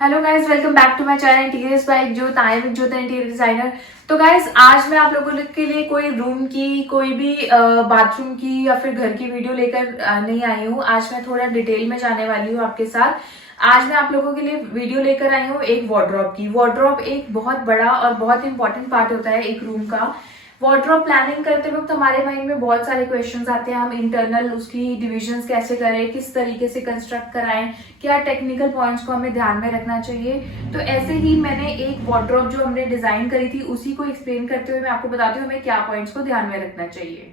Hello guys, welcome back to my channel interiors by Jyot. I am Jyot, interior designer. तो guys, आज मैं आप लोगों के लिए कोई रूम की, कोई भी बाथरूम की या फिर घर की वीडियो लेकर नहीं आई हूँ। आज मैं थोड़ा डिटेल में जाने वाली हूँ आपके साथ। आज मैं आप लोगों के लिए वीडियो लेकर आई हूँ एक वार्डरोब की। वार्डरोब एक बहुत बड़ा और बहुत इंपॉर्टेंट पार्ट होता है एक रूम का। वार्डरोब प्लानिंग करते वक्त हमारे माइंड में बहुत सारे क्वेश्चंस आते हैं। हम इंटरनल उसकी डिविजन्स कैसे करें, किस तरीके से कंस्ट्रक्ट कराएं, क्या टेक्निकल पॉइंट्स को हमें ध्यान में रखना चाहिए। तो ऐसे ही मैंने एक वार्डरोब जो हमने डिजाइन करी थी उसी को एक्सप्लेन करते हुए मैं आपको बताती हूँ हमें क्या पॉइंट्स को ध्यान में रखना चाहिए।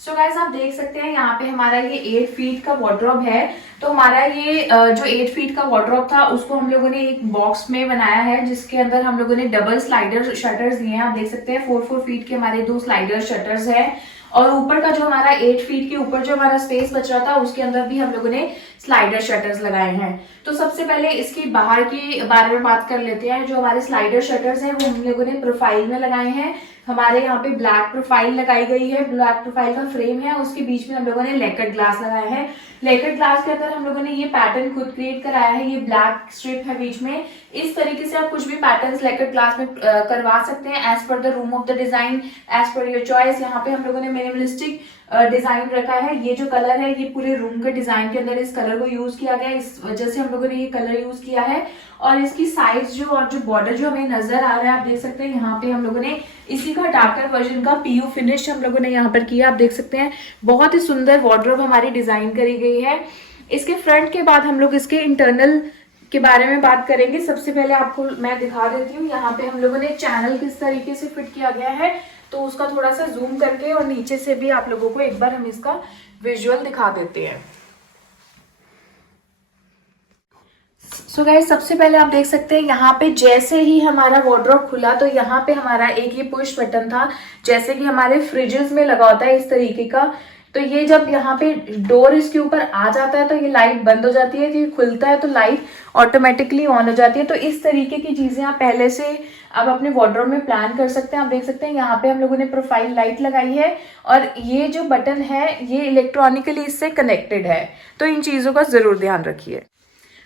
सो गाइस, आप देख सकते हैं यहाँ पे हमारा ये 8 फीट का वार्डरोब है। तो हमारा ये जो 8 फीट का वार्डरोब था उसको हम लोगों ने एक बॉक्स में बनाया है, जिसके अंदर हम लोगों ने डबल स्लाइडर शटर्स दिए हैं। आप देख सकते हैं 4 फीट के हमारे 2 स्लाइडर शटर्स है। और ऊपर का जो हमारा 8 फीट के ऊपर जो हमारा स्पेस बच रहा था उसके अंदर भी हम लोगों ने स्लाइडर शटर्स लगाए हैं। तो सबसे पहले इसकी बाहर के बारे में बात कर लेते हैं। जो हमारे स्लाइडर शटर्स हैं वो हम लोगों ने प्रोफाइल में लगाए हैं। हमारे यहाँ पे ब्लैक प्रोफाइल लगाई गई है, ब्लैक प्रोफाइल का फ्रेम है, उसके बीच में हम लोगों ने लेकेट ग्लास लगाया है। लेकेट ग्लास के अंदर हम लोगों ने ये पैटर्न खुद क्रिएट कराया है। ये ब्लैक स्ट्रिप है बीच में। इस तरीके से आप कुछ भी पैटर्न लेकेट ग्लास में करवा सकते हैं as per the room of the design, as per your choice. यहाँ पे हम लोगों ने मिनिमलिस्टिक डिजाइन रखा है। ये जो कलर है ये पूरे रूम के डिजाइन के अंदर इस कलर को यूज किया गया है, इस वजह से हम लोगों ने ये कलर यूज किया है। और इसकी साइज जो और जो बॉर्डर जो हमें नजर आ रहा है आप देख सकते हैं, यहाँ पे हम लोगों ने इसी का डार्कर वर्जन का पीयू फिनिश हम लोगों ने यहाँ पर किया। आप देख सकते हैं बहुत ही सुंदर वार्डरोब हमारी डिजाइन करी गई है। इसके फ्रंट के बाद हम लोग इसके इंटरनल के बारे में बात करेंगे। सबसे पहले आपको मैं दिखा देती हूँ यहाँ पे हम लोगों ने चैनल किस तरीके से फिट किया गया है। तो उसका थोड़ा सा जूम करके और नीचे से भी आप लोगों को एक बार हम इसका विजुअल दिखा देते हैं। सो गाइस, सबसे पहले आप देख सकते हैं यहाँ पे जैसे ही हमारा वार्डरोब खुला तो यहाँ पे हमारा एक ये पुश बटन था, जैसे कि हमारे फ्रिजेस में लगा होता है इस तरीके का। तो ये जब यहाँ पे डोर इसके ऊपर आ जाता है तो ये लाइट बंद हो जाती है, ये खुलता है तो लाइट ऑटोमेटिकली ऑन हो जाती है। तो इस तरीके की चीजें आप पहले से आप अपने वार्डरोब में प्लान कर सकते हैं। आप देख सकते हैं यहाँ पे हम लोगों ने प्रोफाइल लाइट लगाई है और ये जो बटन है ये इलेक्ट्रॉनिकली इससे कनेक्टेड है। तो इन चीजों का जरूर ध्यान रखिए।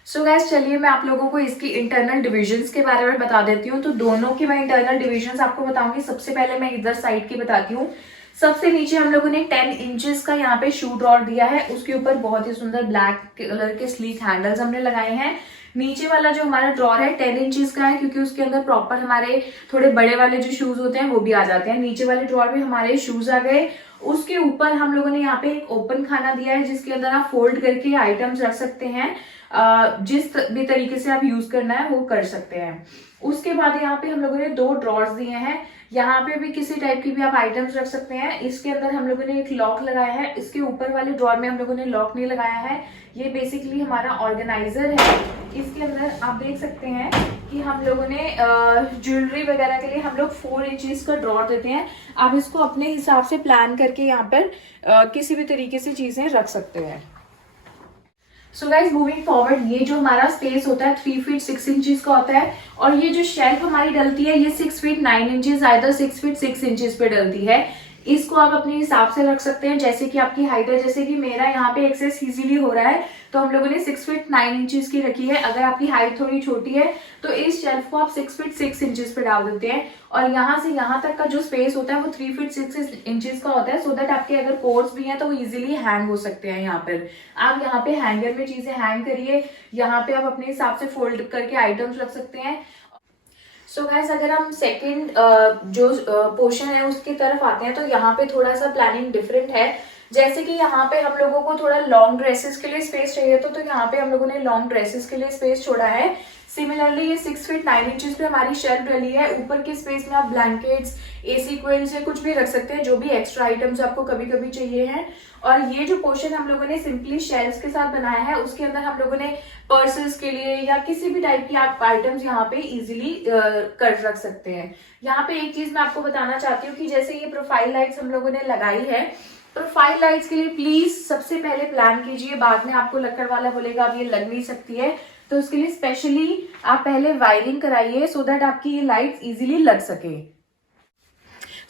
सो गैस, चलिए मैं आप लोगों को इसकी इंटरनल डिविजन्स के बारे में बता देती हूँ। तो दोनों की मैं इंटरनल डिविजन्स आपको बताऊंगी। सबसे पहले मैं इधर साइड की बताती हूँ। सबसे नीचे हम लोगों ने 10 इंचेस का यहाँ पे शू ड्रॉर दिया है, उसके ऊपर बहुत ही सुंदर ब्लैक कलर के स्लीक हैंडल्स हमने लगाए हैं। नीचे वाला जो हमारा ड्रॉर है 10 इंचेस का है, क्योंकि उसके अंदर प्रॉपर हमारे थोड़े बड़े वाले जो शूज होते हैं वो भी आ जाते हैं। नीचे वाले ड्रॉर में हमारे शूज आ गए। उसके ऊपर हम लोगों ने यहाँ पे एक ओपन खाना दिया है, जिसके अंदर आप फोल्ड करके आइटम्स रख सकते हैं। जिस भी तरीके से आप यूज करना है वो कर सकते हैं। उसके बाद यहाँ पे हम लोगों ने 2 ड्रॉर्स दिए हैं। यहाँ पे भी किसी टाइप की भी आप आइटम्स रख सकते हैं। इसके अंदर हम लोगों ने एक लॉक लगाया है। इसके ऊपर वाले ड्रॉर में हम लोगों ने लॉक नहीं लगाया है। ये बेसिकली हमारा ऑर्गेनाइजर है। इसके अंदर आप देख सकते हैं कि हम लोगों ने ज्वेलरी वगैरह के लिए हम लोग 4 इंचेस का ड्रॉर देते हैं। आप इसको अपने हिसाब से प्लान करके यहाँ पर किसी भी तरीके से चीजें रख सकते हैं। सो गाइज, मूविंग फॉरवर्ड, ये जो हमारा स्पेस होता है 3 फीट 6 इंचेस का होता है। और ये जो शेल्फ हमारी डलती है ये 6 feet 9 inches, either 6 feet 6 inches पे डलती है। इसको आप अपने हिसाब से रख सकते हैं, जैसे कि आपकी हाइट है। जैसे कि मेरा यहाँ पे एक्सेस इजीली हो रहा है तो हम लोगों ने 6 फीट 9 इंचेस की रखी है। अगर आपकी हाइट थोड़ी छोटी है तो इस शेल्फ को आप 6 फीट 6 इंचेस पे डाल देते हैं। और यहाँ से यहाँ तक का जो स्पेस होता है वो 3 फीट 6 इंचेस का होता है, सो दैट आपके अगर कोर्स भी हैं तो वो इजीली हैंग हो सकते हैं। यहाँ पर आप यहाँ पे हैंगर में चीजें हैंग करिए। यहाँ पे आप अपने हिसाब से फोल्ड करके आइटम्स रख सकते हैं। सो गाइस, अगर हम सेकंड जो पोर्शन है उसकी तरफ आते हैं तो यहाँ पे थोड़ा सा प्लानिंग डिफरेंट है। जैसे कि यहाँ पे हम लोगों को थोड़ा लॉन्ग ड्रेसेस के लिए स्पेस चाहिए तो यहाँ पे हम लोगों ने लॉन्ग ड्रेसेस के लिए स्पेस छोड़ा है। सिमिलरली ये 6 फीट 9 इंचेस पे हमारी शेल्फ डली है। ऊपर के स्पेस में आप ब्लैंकेट्स, एसी क्विल्ट्स या कुछ भी रख सकते हैं, जो भी एक्स्ट्रा आइटम्स आपको कभी कभी चाहिए हैं। और ये जो पोर्शन हम लोगों ने सिंपली शेल्फ्स के साथ बनाया है, उसके अंदर हम लोगों ने पर्सेस के लिए या किसी भी टाइप की आप आइटम्स यहाँ पे इजीली कर रख सकते हैं। यहाँ पे एक चीज मैं आपको बताना चाहती हूँ कि जैसे ये प्रोफाइल लाइट्स हम लोगों ने लगाई है, प्रोफाइल लाइट्स के लिए प्लीज सबसे पहले प्लान कीजिए। बाद में आपको लक्कड़ वाला बोलेगा अब ये लग नहीं सकती है, तो उसके लिए स्पेशली आप पहले वायरिंग कराइए सो दैट आपकी ये लाइट्स इजीली लग सके।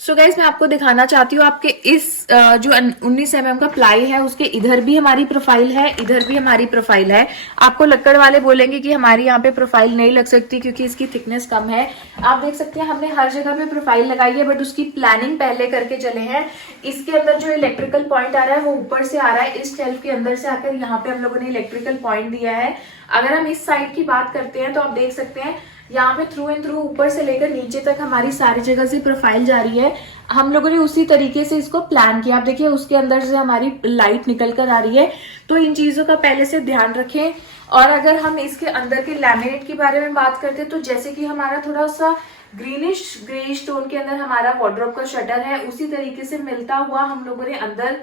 सो गाइस मैं आपको दिखाना चाहती हूँ आपके इस जो 19 mm का प्लाई है उसके इधर भी हमारी प्रोफाइल है, इधर भी हमारी प्रोफाइल है। आपको लक्कड़ वाले बोलेंगे कि हमारी यहाँ पे प्रोफाइल नहीं लग सकती क्योंकि इसकी थिकनेस कम है। आप देख सकते हैं हमने हर जगह पे प्रोफाइल लगाई है, बट उसकी प्लानिंग पहले करके चले हैं। इसके अंदर जो इलेक्ट्रिकल पॉइंट आ रहा है वो ऊपर से आ रहा है, इस शेल्फ के अंदर से आकर यहाँ पे हम लोगों ने इलेक्ट्रिकल पॉइंट दिया है। अगर हम इस साइड की बात करते हैं तो आप देख सकते हैं यहाँ पे थ्रू एंड थ्रू ऊपर से लेकर नीचे तक हमारी सारी जगह से प्रोफाइल जा रही है। हम लोगों ने उसी तरीके से इसको प्लान किया। आप देखिए उसके अंदर से हमारी लाइट निकल कर आ रही है, तो इन चीजों का पहले से ध्यान रखें। और अगर हम इसके अंदर के लैमिनेट के बारे में बात करते हैं तो जैसे कि हमारा थोड़ा सा ग्रीनिश ग्रेइश टोन के अंदर हमारा वार्डरोब का शटर है, उसी तरीके से मिलता हुआ हम लोगों ने अंदर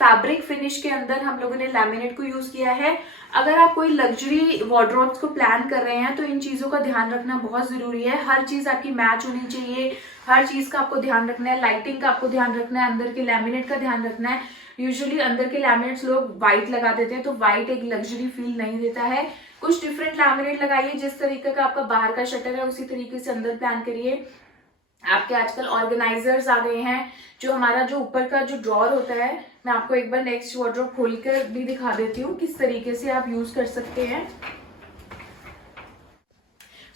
फैब्रिक फिनिश के अंदर हम लोगों ने लैमिनेट को यूज किया है। अगर आप कोई लग्जरी वार्डरोब्स को प्लान कर रहे हैं तो इन चीजों का ध्यान रखना बहुत जरूरी है। हर चीज आपकी मैच होनी चाहिए, हर चीज का आपको ध्यान रखना है, लाइटिंग का आपको ध्यान रखना है, अंदर के लैमिनेट का ध्यान रखना है। यूजुअली अंदर के लैमिनेट्स लोग व्हाइट लगा देते हैं तो व्हाइट एक लग्जरी फील नहीं देता है। कुछ डिफरेंट लैमिनेट लगाइए, जिस तरीके का आपका बाहर का शटर है उसी तरीके से अंदर प्लान करिए। आपके आजकल ऑर्गेनाइजर्स आ गए हैं, जो हमारा जो ऊपर का जो ड्रॉर होता है, मैं आपको एक बार नेक्स्ट वार्डरोब खोलकर भी दिखा देती हूँ किस तरीके से आप यूज कर सकते हैं।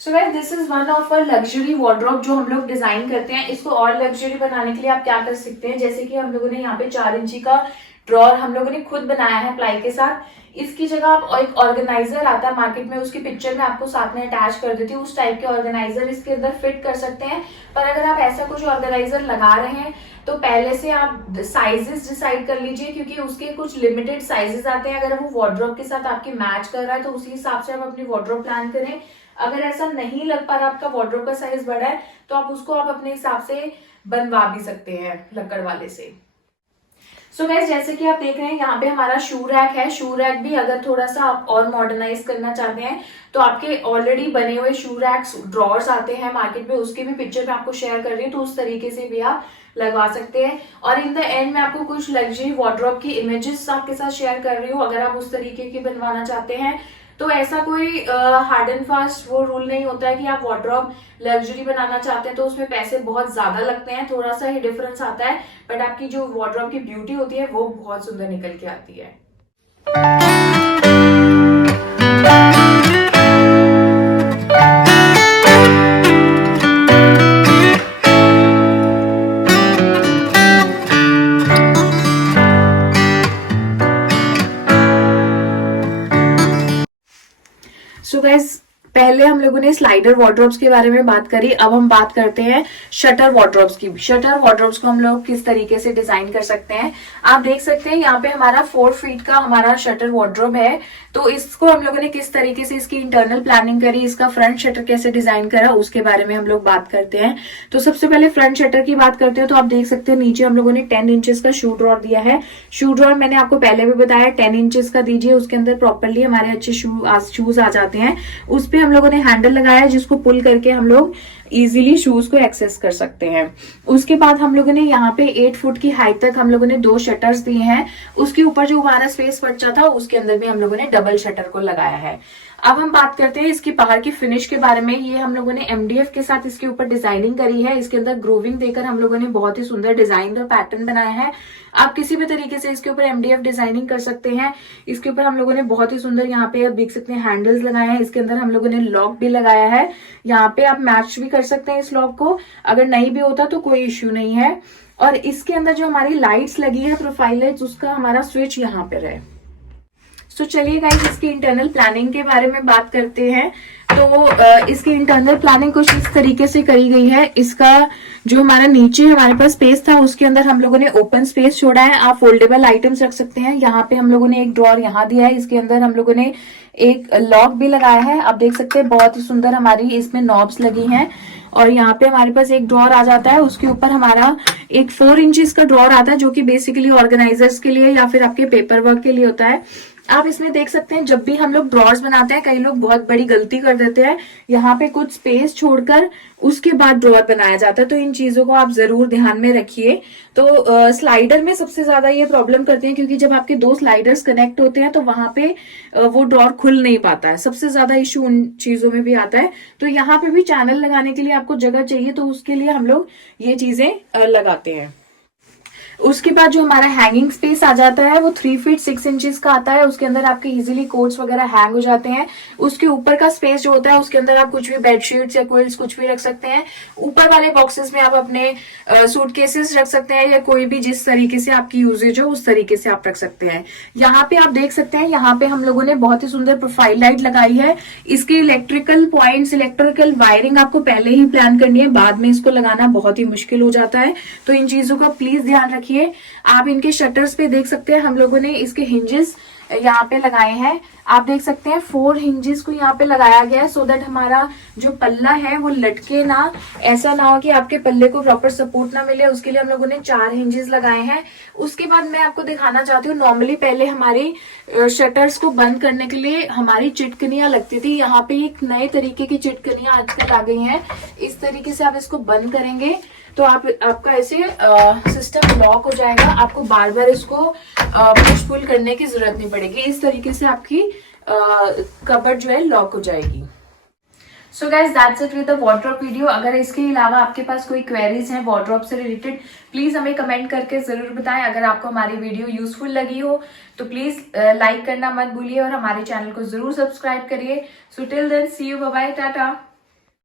So guys this is one of a luxury wardrobe जो हम लोग डिजाइन करते हैं। इसको और लग्जरी बनाने के लिए आप क्या कर सकते हैं, जैसे कि हम लोगों ने यहाँ पे 4 इंची का ड्रॉर हम लोगों ने खुद बनाया है प्लाई के साथ। इसकी जगह आप एक ऑर्गेनाइजर आता है मार्केट में, उसकी पिक्चर मैं आपको साथ में अटैच कर देती हूँ, उस टाइप के ऑर्गेनाइजर इसके अंदर फिट कर सकते हैं। पर अगर आप ऐसा कुछ ऑर्गेनाइजर लगा रहे हैं तो पहले से आप साइजेस डिसाइड कर लीजिए, क्योंकि उसके कुछ लिमिटेड साइजेस आते हैं। अगर वो वार्डरोब के साथ आपके मैच कर रहा है तो उसी हिसाब से आप अपनी वार्डरोब प्लान करें। अगर ऐसा नहीं लग पा रहा आपका वार्डरोब का साइज बड़ा है तो आप उसको आप अपने हिसाब से बनवा भी सकते हैं लकड़ वाले से। सो गाइस जैसे कि आप देख रहे हैं यहाँ पे हमारा शू रैक है। शू रैक भी अगर थोड़ा सा आप और मॉडर्नाइज करना चाहते हैं तो आपके ऑलरेडी बने हुए शू रैक्स ड्रॉर्स आते हैं मार्केट में, उसके भी पिक्चर मैं आपको शेयर कर रही हूँ, तो उस तरीके से भी आप लगवा सकते हैं। और इन द एंड मैं आपको कुछ लग्जरी वार्डरोब की इमेजेस आपके साथ शेयर कर रही हूँ। अगर आप उस तरीके की बनवाना चाहते हैं तो ऐसा कोई हार्ड एंड फास्ट वो रूल नहीं होता है कि आप वार्डरोब लग्जरी बनाना चाहते हैं तो उसमें पैसे बहुत ज्यादा लगते हैं, थोड़ा सा ही डिफरेंस आता है, बट आपकी जो वार्डरोब की ब्यूटी होती है वो बहुत सुंदर निकल के आती है। सो गाइस पहले हम लोगों ने स्लाइडर वार्डरोब्स के बारे में बात करी, अब हम बात करते हैं शटर वार्डरोब्स की। शटर वार्डरोब्स को हम लोग किस तरीके से डिजाइन कर सकते हैं। आप देख सकते हैं यहाँ पे हमारा 4 फीट का हमारा शटर वार्डरोब है, तो इसको हम लोगों ने किस तरीके से इसकी इंटरनल प्लानिंग करी, इसका फ्रंट शटर कैसे डिजाइन करा, उसके बारे में हम लोग बात करते हैं। तो सबसे पहले फ्रंट शटर की बात करते हैं तो आप देख सकते हैं नीचे हम लोगों ने 10 इंचेस का शू ड्रॉर दिया है। शू ड्रॉर मैंने आपको पहले भी बताया 10 इंचेस का दीजिए, उसके अंदर प्रॉपरली हमारे अच्छे शूज आ जाते हैं। उस पे हम लोगों ने हैंडल लगाया है जिसको पुल करके हम लोग इजीली शूज को एक्सेस कर सकते हैं। उसके बाद हम लोगों ने यहाँ पे 8 फुट की हाइट तक हम लोगों ने 2 शटर्स दिए हैं। उसके ऊपर जो हमारा स्पेस बचा था उसके अंदर भी हम लोगों ने डबल शटर को लगाया है। अब हम बात करते हैं इसकी बाहर की फिनिश के बारे में। ये हम लोगों ने MDF के साथ इसके ऊपर डिजाइनिंग करी है, इसके अंदर ग्रोविंग देकर हम लोगों ने बहुत ही सुंदर डिजाइन और पैटर्न बनाया है। आप किसी भी तरीके से इसके ऊपर MDF डिजाइनिंग कर सकते हैं। इसके ऊपर हम लोगों ने बहुत ही सुंदर यहाँ पे आप देख सकते हैं हैंडल्स लगाए हैं, इसके अंदर हम लोगों ने लॉक भी लगाया है। यहाँ पे आप मैच भी कर सकते हैं इस लॉक को, अगर नहीं भी होता तो कोई इश्यू नहीं है। और इसके अंदर जो हमारी लाइट्स लगी है प्रोफाइल लाइट्स, उसका हमारा स्विच यहाँ पर है। तो चलिए गाइस इसकी इंटरनल प्लानिंग के बारे में बात करते हैं। तो इसकी इंटरनल प्लानिंग कुछ इस तरीके से करी गई है। इसका जो हमारा नीचे हमारे पास स्पेस था उसके अंदर हम लोगों ने ओपन स्पेस छोड़ा है, आप फोल्डेबल आइटम्स रख सकते हैं। यहाँ पे हम लोगों ने एक ड्रॉर यहाँ दिया है, इसके अंदर हम लोगों ने एक लॉक भी लगाया है। आप देख सकते हैं बहुत ही सुंदर हमारी इसमें नॉब्स लगी हैं। और यहाँ पे हमारे पास एक ड्रॉर आ जाता है, उसके ऊपर हमारा एक 4 इंचेस का ड्रॉर आता है जो कि बेसिकली ऑर्गेनाइजर्स के लिए या फिर आपके पेपर वर्क के लिए होता है। आप इसमें देख सकते हैं, जब भी हम लोग ड्रॉर्स बनाते हैं कई लोग बहुत बड़ी गलती कर देते हैं, यहाँ पे कुछ स्पेस छोड़कर उसके बाद ड्रॉर बनाया जाता है, तो इन चीजों को आप जरूर ध्यान में रखिए। तो स्लाइडर में सबसे ज्यादा ये प्रॉब्लम करते हैं, क्योंकि जब आपके दो स्लाइडर्स कनेक्ट होते हैं तो वहां पे वो ड्रॉर खुल नहीं पाता है, सबसे ज्यादा इश्यू उन चीजों में भी आता है। तो यहाँ पे भी चैनल लगाने के लिए आपको जगह चाहिए, तो उसके लिए हम लोग ये चीजें लगाते हैं। उसके बाद जो हमारा हैंगिंग स्पेस आ जाता है वो 3 फीट 6 इंचेस का आता है, उसके अंदर आपके इजीली कोट्स वगैरह हैंग हो जाते हैं। उसके ऊपर का स्पेस जो होता है उसके अंदर आप कुछ भी बेडशीट्स या क्विल्ट्स कुछ भी रख सकते हैं। ऊपर वाले बॉक्सेस में आप अपने सूटकेसेस रख सकते हैं, या कोई भी जिस तरीके से आपकी यूजेज हो उस तरीके से आप रख सकते हैं। यहाँ पे आप देख सकते हैं, यहाँ पे हम लोगों ने बहुत ही सुंदर प्रोफाइल लाइट लगाई है। इसकी इलेक्ट्रिकल पॉइंट्स, इलेक्ट्रिकल वायरिंग आपको पहले ही प्लान करनी है, बाद में इसको लगाना बहुत ही मुश्किल हो जाता है, तो इन चीजों का प्लीज ध्यान रखिए। आप इनके शटर्स पे देख सकते हैं, हम लोगों ने इसके हिंजेस यहाँ पे लगाए हैं। आप देख सकते हैं 4 हिंजेस को यहाँ पे लगाया गया है, सो दैट हमारा जो पल्ला है वो लटके ना, ऐसा ना हो कि आपके पल्ले को प्रॉपर सपोर्ट ना मिले, उसके लिए हम लोगों ने 4 हिंजेस लगाए हैं। उसके बाद मैं आपको दिखाना चाहती हूँ, नॉर्मली पहले हमारी शटर्स को बंद करने के लिए हमारी चिटकनियां लगती थी, यहाँ पे एक नए तरीके की चिटकनियां आजकल आ गई हैं। इस तरीके से आप इसको बंद करेंगे तो आपका ऐसे सिस्टम लॉक हो जाएगा, आपको बार बार इसको पुश पुल करने की जरूरत नहीं पड़ेगी। इस तरीके से आपकी कबर्ड जो है लॉक हो जाएगी। So guys that's it with the wardrobe video. अगर इसके अलावा आपके पास कोई क्वेरीज हैं वार्डरोब से रिलेटेड, प्लीज हमें कमेंट करके जरूर बताएं। अगर आपको हमारी वीडियो यूजफुल लगी हो तो प्लीज लाइक करना मत भूलिए और हमारे चैनल को जरूर सब्सक्राइब करिए। So till then see you, bye bye, Tata.